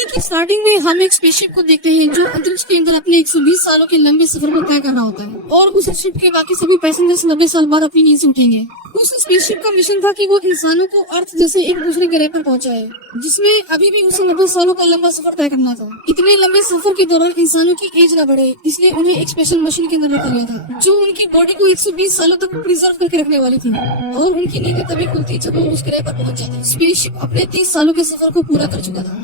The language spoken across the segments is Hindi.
मूवी की स्टार्टिंग में हम एक स्पेसशिप को देखते हैं जो अंतरिक्ष के अंदर अपने 120 सालों के लंबे सफर को तय कर रहा होता है और उस शिप के बाकी सभी पैसेंजर्स 90 साल बाद अपनी नींद से उठेंगे। उस स्पेसशिप का मिशन था कि वो इंसानों को अर्थ जैसे एक दूसरे ग्रह पर पहुंचाए, जिसमें अभी भी उसे 90 सालों का लंबा सफर तय करना था। इतने लंबे सफर के दौरान इंसानों की एज न बढ़े, इसलिए उन्हें एक स्पेशल मशीन के अंदर रखा गया था जो उनकी बॉडी को 120 सालों तक प्रिजर्व करके रखने वाली थी और उनकी नींद तभी खुलती जब वो उस ग्रह पर पहुंच जाते। स्पेसशिप अपने 30 सालों के सफर को पूरा कर चुका था,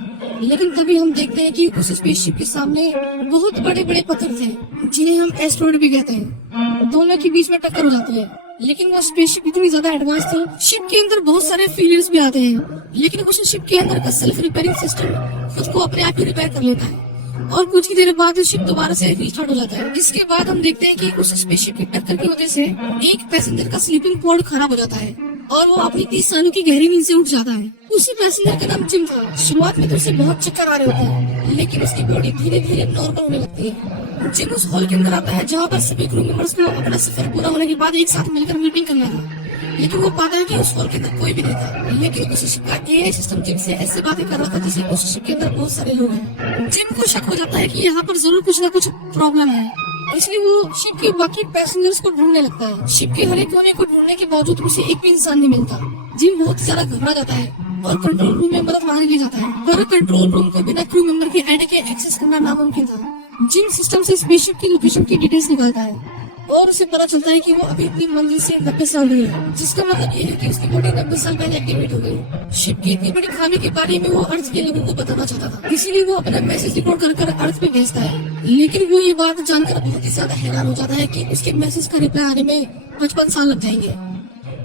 लेकिन तभी हम देखते हैं कि उस स्पेसशिप के सामने बहुत बड़े बड़े पत्थर थे जिन्हें हम एस्ट्रॉइड भी कहते हैं। दोनों के बीच में टक्कर हो जाती है, लेकिन वो स्पेसशिप इतनी ज्यादा एडवांस थी, शिप के अंदर बहुत सारे फेलियर्स भी आते हैं, लेकिन उस शिप के अंदर का सेल्फ रिपेयरिंग सिस्टम खुद को अपने आप ही रिपेयर कर लेता है और कुछ ही देर बाद शिप दोबारा से रीस्टार्ट हो जाता है। इसके बाद हम देखते हैं कि उस स्पेसशिप की टक्कर की वजह से एक पैसेंजर का स्लीपिंग पॉड खराब हो जाता है और वो अपनी 30 सालों की गहरी नींद से उठ जाता है। उसी पैसेंजर का नाम जिम था। शुरुआत में तो उसे बहुत चक्कर आ रहे होते हैं, लेकिन उसकी बॉडी धीरे धीरे नॉर्मल होने लगती है। जिम उस हॉल के अंदर आता है जहाँ पर सभी क्रू मेंबर्स को अपना सफर पूरा होने के बाद एक साथ मिलकर मीटिंग करना था, लेकिन वो पाता है कि उस हॉल के अंदर कोई भी नहीं था। लेकिन उस शिप का एआई सिस्टम जिम से ऐसे बातें कर रहा था जैसे उस शिप के अंदर बहुत सारे लोग हैं। जिम को शक हो जाता है कि यहाँ पर जरूर कुछ न कुछ प्रॉब्लम है, इसलिए वो शिप के बाकी पैसेंजर्स को ढूंढने लगता है। शिप के हर एक कोने को ढूंढने के बावजूद उसे एक भी इंसान नहीं मिलता। जिम बहुत ज्यादा घबरा जाता है और कंट्रोल रूम में मदद मांगने के जाता है, पर कंट्रोल रूम को बिना क्रू मेंबर के आईडी के एक्सेस करना नामुमकिन था। जिम सिस्टम से स्पेसशिप की लोकेशन की डिटेल्स निकालता है और उसे पता चलता है कि वो अभी अपनी मंजिल से 90 साल रही है, जिसका मतलब ये है कि उसकी बॉडी 90 साल पहले एक्टिवेट हो गई। शिप की इतनी बड़ी खामी के बारे में वो अर्थ के लोगों को बताना चाहता था, इसीलिए वो अपना मैसेज रिकॉर्ड कर अर्थ पे भेजता है। लेकिन वो ये बात जानकर बहुत ही ज्यादा हैरान हो जाता है कि उसके मैसेज का रिप्लाई आने में 55 साल लग जाएंगे।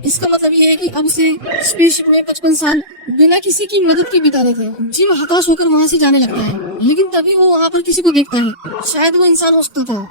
इसका मतलब ये है कि अब उसे स्पेसशिप में 55 साल बिना किसी की मदद के बिता रहे थे। जिम हताश होकर वहाँ से जाने लगता है, लेकिन तभी वो वहाँ पर किसी को देखता है। शायद वो इंसान हो सकता था,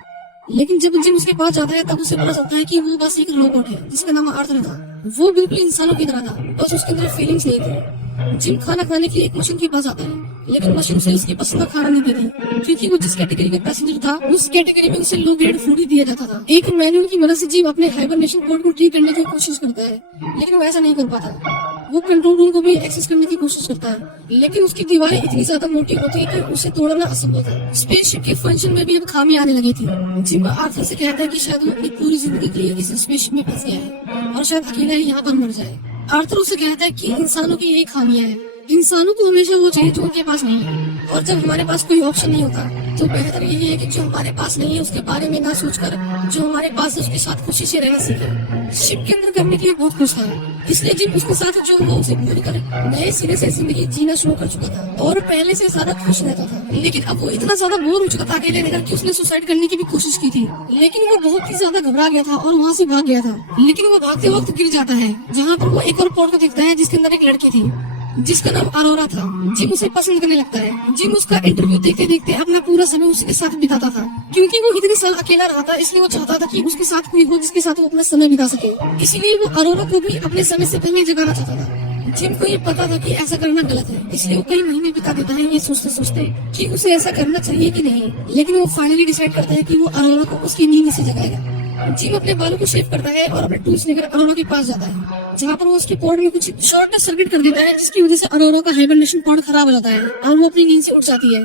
लेकिन जब जिम उसके पास जाता है तब उसे पता चलता है कि वो बस एक रोबोट है जिसका नाम आर्थर था। वो बिल्कुल इंसानों की तरह था, बस उसके अंदर फीलिंग्स नहीं थी। जिम खाना खाने के लिए एक मशीन के पास आता है, लेकिन मशीन उसे उसकी पसंद का खाना नहीं देती, क्योंकि वो जिस कैटेगरी का पैसेंजर था उस कैटेगरी में उसे लो ग्रेड फूड ही दिया जाता था। एक मैनुअल की मदद से जिम अपने हाइबरनेशन कोड को ठीक करने की कोशिश करता है, लेकिन वो ऐसा नहीं कर पाता। वो कंट्रोल रूम को भी एक्सेस करने की कोशिश करता है, लेकिन उसकी दीवारें इतनी ज्यादा मोटी होती है कि उसे तोड़ना असंभव था। स्पेसशिप के फंक्शन में भी अब खामी आने लगी थी। जिम आर्थर से कहता है कि शायद वो अपनी पूरी जिंदगी के लिए इस स्पेसशिप में फंस गया है और शायद अकेला ही यहाँ पर मर जाए। आर्थर उसे कहता है कि इंसानों की यही खामियां है, इंसानों को हमेशा वो चाहिए जो उनके पास नहीं है, और जब हमारे पास कोई ऑप्शन नहीं होता तो बेहतर यही है कि जो हमारे पास नहीं है उसके बारे में ना सोचकर जो हमारे पास है उसके साथ खुशी से रहना सीखे। शिप के अंदर करने के लिए बहुत खुश था, इसलिए जिम उसके साथ जो वो उसे भूल कर नए सिरे से जिंदगी जीना शुरू कर चुका था और पहले से ज्यादा खुश रहता था। लेकिन अब वो इतना ज्यादा बोर हो चुका था अकेले रहकर कि उसने सुसाइड करने की भी कोशिश की थी, लेकिन वो बहुत ही ज्यादा घबरा गया था और वहाँ से भाग गया था। लेकिन वो भागते वक्त गिर जाता है, जहाँ पर वो एक और पॉड को देखता है जिसके अंदर एक लड़की थी जिसका नाम अरोरा था। जिम उसे पसंद करने लगता है। जिम उसका इंटरव्यू देखते देखते अपना पूरा समय उसके साथ बिताता था, क्योंकि वो इतने साल अकेला रहा था, इसलिए वो चाहता था कि उसके साथ कोई हो जिसके साथ वो अपना समय बिता सके। इसीलिए वो अरोरा को भी अपने समय से पहले जगाना चाहता था। जिम को ये पता था कि ऐसा करना गलत है, इसलिए वो कई महीने बिता देता है ये सोचते सोचते कि उसे ऐसा करना चाहिए कि नहीं। लेकिन वो फाइनली डिसाइड करता है कि वो अरोरा को उसकी नींद से जगाएगा। जिम अपने बालों को शेव करता है और अपने टूल्स लेकर अरोरा के पास जाता है, जहाँ पर वो उसके पॉड में कुछ शॉर्ट सर्किट कर देता है, जिसकी वजह से अरोरा का हाइबरनेशन पॉड खराब हो जाता है और वो अपनी नींद से उठ जाती है।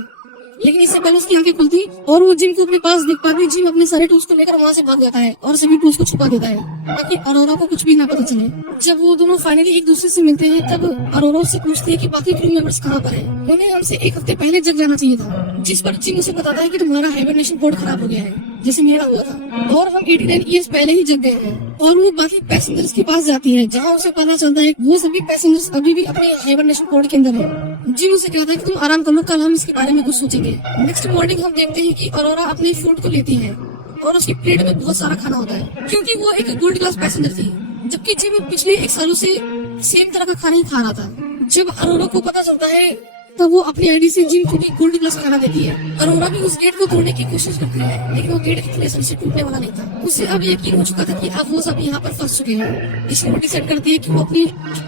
लेकिन इससे पहले उसकी आंखें खुलती और वो जिम को अपने पास देख पाती। जिम अपने सारे टूल्स को लेकर वहाँ से भाग जाता है और सभी टूल्स को छुपा देता है ताकि अरोरा को कुछ भी ना पता चले। जब वो दोनों फाइनली एक दूसरे से मिलते हैं तब अरोरा से पूछती है कि बाकी क्रू मेंबर्स कहाँ पर हैं। उन्हें हमसे एक हफ्ते पहले जग जाना चाहिए था, जिस पर जिम उसे बताता है कि तुम्हारा हाइबरनेशन पॉड खराब हो गया है जैसे मेरा हुआ था और हम 89 ईयर्स पहले ही जग गए हैं। और वो बाकी पैसेंजर्स के पास जाती है, जहाँ उसे पता चलता है वो सभी पैसेंजर्स अभी भी अपने हाइबरनेशन पॉड के अंदर है। जिम उसे कहता है कि तुम आराम कर लो, कल हम इसके बारे में कुछ सोचेंगे। नेक्स्ट मॉर्निंग हम देखते हैं कि अरोरा अपने फूड को लेती है और उसकी प्लेट में बहुत सारा खाना होता है, क्योंकि वो एक गोल्ड क्लास पैसेंजर थी, जबकि जिम पिछले 1 सालों से सेम तरह का खाना ही खा रहा था। जब अरोरा को पता चलता है तब वो अपनी आईडी से जिम को भी गोल्ड प्लस खाना देती है। अरोरा भी उस गेट को तोड़ने की कोशिश करती है, लेकिन वो गेट इतने से टूटने वाला नहीं था। उसे अब यकीन हो चुका था कि अब वो सब यहाँ पर फंस चुके हैं। इसलिए वो डिसाइड करती है कि वो अपनी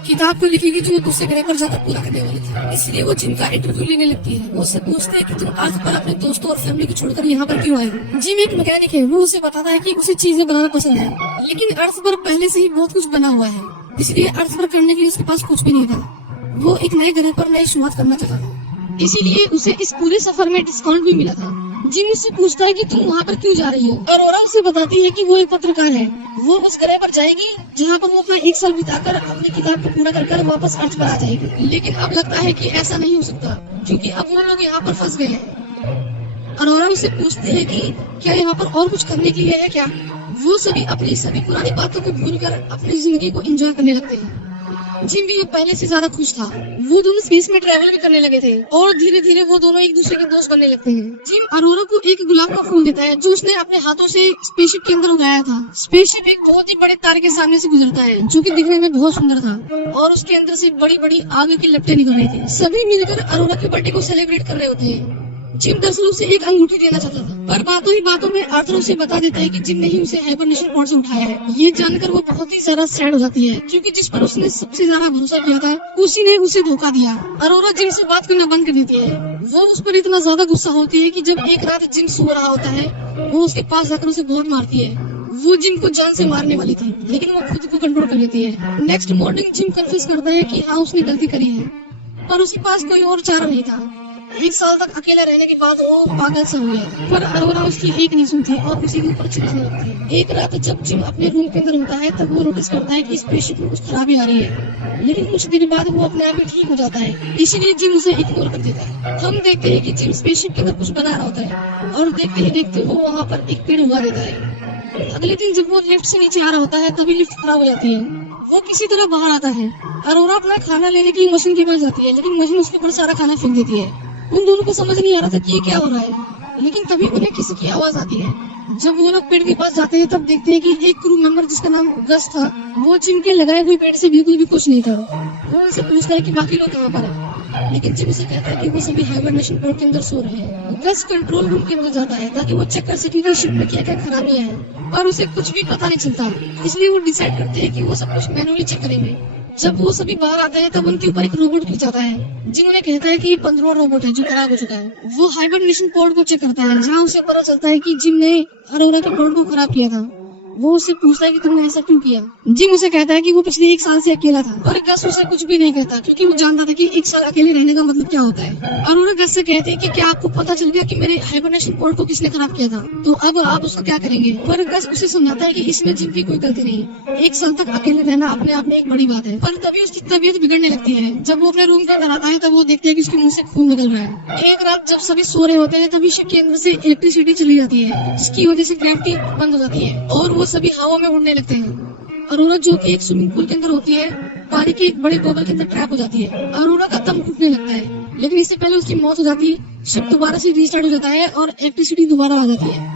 किताब को लिखेगी जो वो दूसरे ग्रह पर जाकर पूरा करने वाली थी। इसलिए वो जिम का इंटरव्यू लेने लगती है। वो उससे पूछते है कि तुम आज पर अपने दोस्तों और फैमिली को छोड़कर यहाँ पर क्यों आए हो। जिम एक मैकेनिक है, वो उसे बताता है कि उसे चीजें बनाना पसंद है, लेकिन अर्थ पर पहले से ही बहुत कुछ बना हुआ है, इसलिए अर्थ पर करने के लिए उसके पास कुछ भी नहीं था। वो एक नए ग्रह पर नई शुरुआत करना चाहता था। इसीलिए उसे इस पूरे सफर में डिस्काउंट भी मिला था। जिम उससे पूछता है कि तुम वहाँ पर क्यों जा रही हो। अरोरा उसे बताती है कि वो एक पत्रकार है, वो उस ग्रह पर जाएगी जहाँ पर वो अपना 1 साल बिताकर अपनी किताब को पूरा कर वापस अर्थ पर आ जाएगी। लेकिन अब लगता है कि ऐसा नहीं हो सकता, क्योंकि अब वो लोग यहाँ पर फंस गए हैं। अरोरा उससे पूछते हैं कि क्या यहाँ पर और कुछ करने के लिए है क्या। वो सभी अपनी सभी पुरानी बातों को भूलकर अपनी जिंदगी को एंजॉय करने लगते हैं। जिम भी पहले से ज्यादा खुश था। वो दोनों स्पेस में ट्रैवल भी करने लगे थे और धीरे धीरे वो दोनों एक दूसरे के दोस्त बनने लगते हैं। जिम अरोरा को एक गुलाब का फूल देता है जो उसने अपने हाथों से स्पेसशिप के अंदर उगाया था। स्पेसशिप एक बहुत ही बड़े तारे के सामने से गुजरता है जो कि दिखने में बहुत सुंदर था और उसके अंदर से बड़ी बड़ी आग की लपटें निकल रही थी। सभी मिलकर अरोरा के बर्थडे को सेलिब्रेट कर रहे होते हैं। जिम दरअसल उसे एक अंगूठी देना चाहता था, पर बातों ही बातों में आर्थर उसे बता देता है कि जिम ने ही उसे हाइबरनेशन पॉड से उठाया है। ये जानकर वो बहुत ही ज्यादा सैड हो जाती है, क्योंकि जिस पर उसने सबसे ज्यादा भरोसा किया था उसी ने उसे धोखा दिया। अरोरा जिम से बात करना बंद कर देती है। वो उस पर इतना ज्यादा गुस्सा होती है कि जब एक रात जिम सो रहा होता है वो उसके पास जाकर उसे बहुत मारती है। वो जिम को जान से मारने वाली थी, लेकिन वो खुद को कंट्रोल कर लेती है। नेक्स्ट मॉर्निंग जिम कन्फेस करता है कि हाँ उसने गलती करी है, पर उसके पास कोई और चारा नहीं था। 1 साल तक अकेले रहने के बाद वो पागल सा हो गया था, पर अरोरा उसकी एक नहीं सुनती और उसी के ऊपर चिल्लाने लगती है। एक रात जब जिम अपने रूम के अंदर होता है तब वो नोटिस करता है कि स्पेसशिप में कुछ खराबी आ रही है, लेकिन कुछ देर बाद वो अपने आप ही ठीक हो जाता है। इसीलिए जिम उसे इग्नोर कर देता है। हम देखते हैं कि जिम स्पेसशिप के अंदर कुछ बना रहा होता है और देखते ही देखते वो वहाँ पर एक पेड़ उगा देता है। अगले दिन जब वो लिफ्ट से नीचे आ रहा होता है तभी लिफ्ट खराब हो जाती है। वो किसी तरह बाहर आता है। अरोरा अपना खाना लेने की मशीन के पास जाती है, लेकिन मशीन उसके ऊपर सारा खाना फेंक देती है। उन दोनों को समझ नहीं आ रहा था कि ये क्या हो रहा है, लेकिन तभी उन्हें किसी की आवाज आती है। जब वो लोग पेड़ के पास जाते हैं तब देखते हैं कि एक क्रू मेंबर जिसका नाम गस था वो जिम के लगाए हुए पेड़ से बिल्कुल भी खुश नहीं था। वो उनसे पूछता है कि बाकी लोग कहाँ पर हैं, लेकिन जिम उसे कहता है कि वो सभी हाइबरनेशन पोड के अंदर सो रहे हैं। गस कंट्रोल रूम के अंदर जाता है ताकि वो चेक कर सके कि शिप में क्या क्या खराबियां हैं, पर उसे कुछ भी पता नहीं चलता। इसलिए वो डिसाइड करते हैं कि वो सब कुछ मैनुअली चेक करेंगे। जब वो सभी बाहर आते हैं तब उनके ऊपर एक रोबोट खींच जाता है जिन्होंने कहता है कि ये 15वां रोबोट है जो खराब हो चुका है। वो हाइबरनेशन पोड को चेक करता है जहाँ उसे पता चलता है कि जिम ने अरोरा के पोड को खराब किया था। वो उससे पूछता है कि तुमने ऐसा क्यों किया। जिम उसे कहता है कि वो पिछले 1 साल से अकेला था, पर गस उसे कुछ भी नहीं कहता क्योंकि वो जानता था कि 1 साल अकेले रहने का मतलब क्या होता है। अरोरा गस से कहती है कि क्या आपको पता चल गया कि मेरे हाइबरनेशन पोड को किसने खराब किया था, तो अब आप उसको क्या करेंगे। पर गस उसे समझाता है कि इसमें जिम की कोई गलती नहीं, 1 साल तक अकेले रहना अपने आप में एक बड़ी बात है। पर तभी उसकी तबीयत बिगड़ने लगती है। जब वो अपने रूम के अंदर आता है तब वो देखते हैं कि उसके मुंह से खून निकल रहा है। एक रात जब सभी सो रहे होते हैं तभी शिप के अंदर से इलेक्ट्रिसिटी चली जाती है, जिसकी वजह से ग्रेविटी बंद हो जाती है और वो सभी हवा में उड़ने लगते हैं। अरोरा जो कि एक स्विमिंग पूल के अंदर होती है पानी के एक बड़े बबल के अंदर ट्रैप हो जाती है। अरोरा का दम घुटने लगता है, लेकिन इससे पहले उसकी मौत हो जाती है। शिप दोबारा से रीस्टार्ट हो जाता है और इलेक्ट्रिसिटी दोबारा आ जाती है।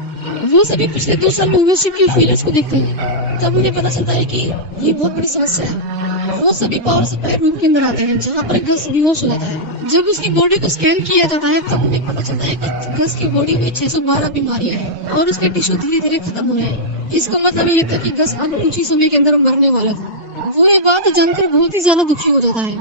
वो सभी पिछले 2 साल में हुए शिप के फेलियर्स को देखते हैं, तब उन्हें पता चलता है कि ये बहुत बड़ी समस्या है। वो सभी पावर सप्लाई रूम के अंदर आते हैं जहाँ पर गस बेहोश हो जाता है। जब उसकी बॉडी को स्कैन किया जाता है तब उन्हें पता चलता है कि गस की बॉडी में 612 बीमारियां हैं और उसके टिश्यू धीरे धीरे खत्म हो रहे हैं। इसका मतलब ये था कि गस अब कुछ ही समय के अंदर मरने वाला था। वो ये बात जानकर बहुत ही ज्यादा दुखी हो जाता है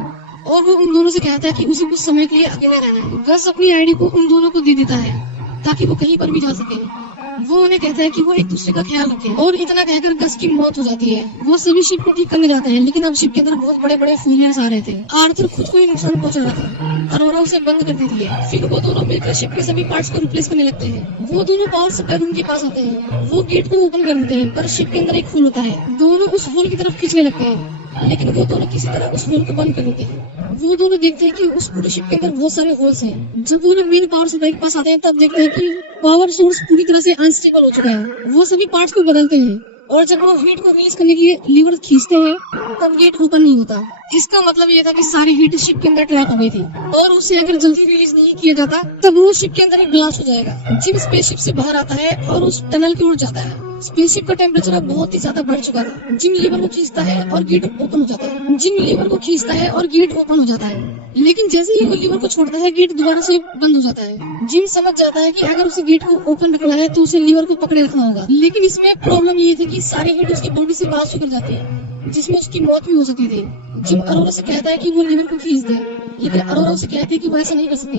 और वो उन दोनों से कहता है कि उसे कुछ समय के लिए अकेले रहना है। गस अपनी आईडी को उन दोनों को दे देता है ताकि वो कहीं पर भी जा सके। वो उन्हें कहता है कि वो एक दूसरे का ख्याल रखें और इतना कहकर गस की मौत हो जाती है। वो सभी शिप को ठीक करने जाते हैं, लेकिन अब शिप के अंदर बहुत बड़े बड़े फेलियर्स आ रहे थे। आर्थर खुद को ही नुकसान पहुंचा रहा था। अरोरा उसे बंद कर देती है। फिर वो दोनों मिलकर शिप के सभी पार्ट्स को रिप्लेस करने लगते हैं। वो दोनों पावर सप्लाई रूम के पास आते हैं। वो गेट को ओपन कर देते हैं, पर शिप के अंदर एक होल होता है। दोनों उस होल की तरफ खींचने लगते हैं, लेकिन वो दोनों किसी तरह उस होल को बंद कर देते हैं। वो दोनों देखते हैं कि उस पूरे शिप के अंदर बहुत सारे होल्स हैं। जब वो लोग मेन पावर सप्लाई के पास आते हैं तब देखते हैं कि पावर सोर्स पूरी तरह से अनस्टेबल हो चुका है। वो सभी पार्ट्स को बदलते हैं और जब वो हीट को रिलीज करने के लिए लीवर खींचते हैं तब गेट ओपन नहीं होता। इसका मतलब ये था कि सारी हीट शिप के अंदर ट्रैप हो गई थी और उसे अगर जल्दी रिलीज नहीं किया जाता तब वो शिप के अंदर ही ब्लास्ट हो जाएगा। जिम स्पेसशिप से बाहर आता है और उस टनल की ओर जाता है। स्पेसशिप का टेम्परेचर अब बहुत ही ज्यादा बढ़ चुका था। जिम लीवर को खींचता है और गेट ओपन हो जाता है। जिम लीवर को खींचता है और गेट ओपन हो जाता है, लेकिन जैसे ही वो लीवर को छोड़ता है गेट दोबारा से बंद हो जाता है। जिम समझ जाता है कि अगर उसे गेट को ओपन रखना है तो उसे लीवर को पकड़े रखना होगा, लेकिन इसमें प्रॉब्लम ये थी कि सारी हीट उसकी बॉडी से बाहर निकल जाती है, जिसमें उसकी मौत भी हो सकती थी। जिम अरोरा से कहता है कि वो लीवर को खींच दे, लेकिन अरोरा उसे कहती है कि वो ऐसा नहीं कर सकती,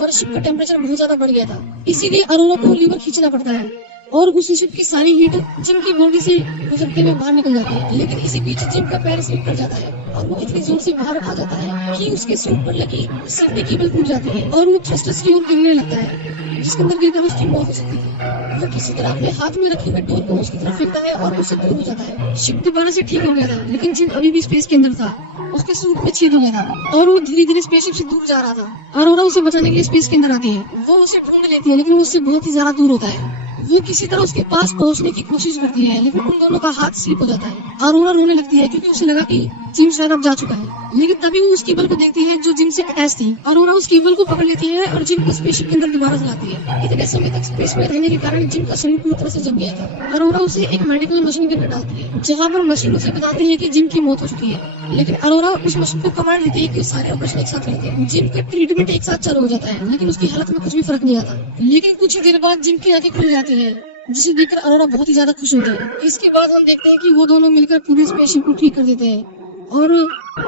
पर शिप का टेम्परेचर बहुत ज्यादा बढ़ गया था, इसीलिए अरोरा को लीवर खींचना पड़ता है। और उसी शिप की सारी हीट जिम की बॉडी से गुजरते हुए बाहर निकल जाती है। लेकिन इसी बीच जिम का पैर स्लिप कर जाता है और वो इतनी जोर से बाहर आ जाता है कि उसके सूट पर लगी सेफ्टी केबल टूट जाती है और वो थ्रस्टर्स की ओर गिरने लगता है, जिसके अंदर गिरकर उसकी मौत हो सकती थी। वो किसी तरह अपने हाथ में रखी हुई डोर को उसकी तरफ फेंकता है और उससे दूर हो जाता है। शिप दोबारा से ठीक हो गया था, लेकिन जिम अभी भी स्पेस के अंदर था। उसके सूट में छेद हो गया था और वो धीरे धीरे स्पेसशिप से दूर जा रहा था। अरोरा उसे बचाने के लिए स्पेस के अंदर आती है। वो उसे ढूंढ लेती है, लेकिन वो उससे बहुत ही ज्यादा दूर होता है। वो किसी तरह उसके पास पहुंचने की कोशिश करती है, लेकिन उन दोनों का हाथ स्लिप हो जाता है। अरोरा रोने लगती है क्योंकि उसे लगा कि जिम शायद अब जा चुका है। लेकिन तभी वो उस केबल को देखती है जो जिम से अटैच थी। अरोरा उस केबल को पकड़ लेती है और जिम को स्पेसशिप के अंदर दोबारा चलाती है। इतने समय तक स्पेस में रहने के कारण जिम का शरीर पूरी तरह से जम गया था। अरोरा उसे एक मेडिकल मशीन के अंदर डालती है, जहाँ पर मशीन उसे बताती है कि जिम की मौत हो चुकी है। लेकिन अरोरा उस मशीन को कमांड देती है कि सारे ऑपरेशन एक साथ लेते हैं। जिम का ट्रीटमेंट एक साथ चालू हो जाता है, लेकिन उसकी हालत में कुछ भी फर्क नहीं आता। लेकिन कुछ ही देर बाद जिम की आंखें खुल जाती है, जिसे देखकर अरोरा बहुत ही ज्यादा खुश होता है। इसके बाद हम देखते हैं कि वो दोनों मिलकर पूरे स्पेसशिप को ठीक कर देते हैं और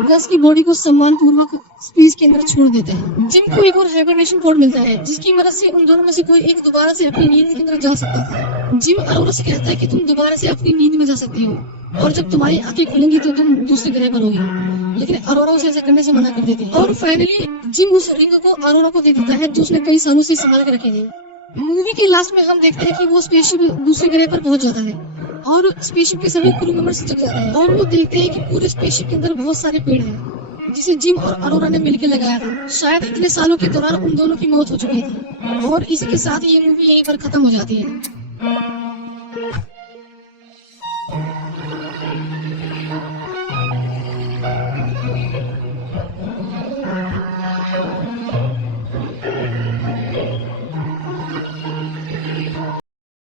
गस की बॉडी को सम्मान पूर्वक स्पेस के अंदर छोड़ देते हैं। जिम को एक और हाइबरनेशन कोड मिलता है, जिसकी मदद से उन दोनों में से कोई एक दोबारा से अपनी नींद के अंदर जा सकता था। जिम अरोरा से कहता है कि तुम दोबारा से अपनी नींद में जा सकती हो और जब तुम्हारी आंखें खुलेंगी तो तुम दूसरे ग्रह पर होगी। लेकिन अरोरा उसे ऐसा करने से मना कर देती है और फाइनली जिम उस रिंग को अरोरा को दे देता है, जो उसने कई सालों से संभाल के रखे थे। मूवी के लास्ट में हम देखते हैं कि वो स्पेसशिप दूसरे ग्रह पर पहुंच जाता है और स्पेसशिप के सभी क्रू मेंबर्स जग जाते हैं और वो देखते हैं कि पूरे स्पेसशिप के अंदर बहुत सारे पेड़ हैं, जिसे जिम और अरोरा ने मिलकर लगाया था। शायद इतने सालों के दौरान उन दोनों की मौत हो चुकी थी और इसी के साथ ये मूवी यहीं पर खत्म हो जाती है।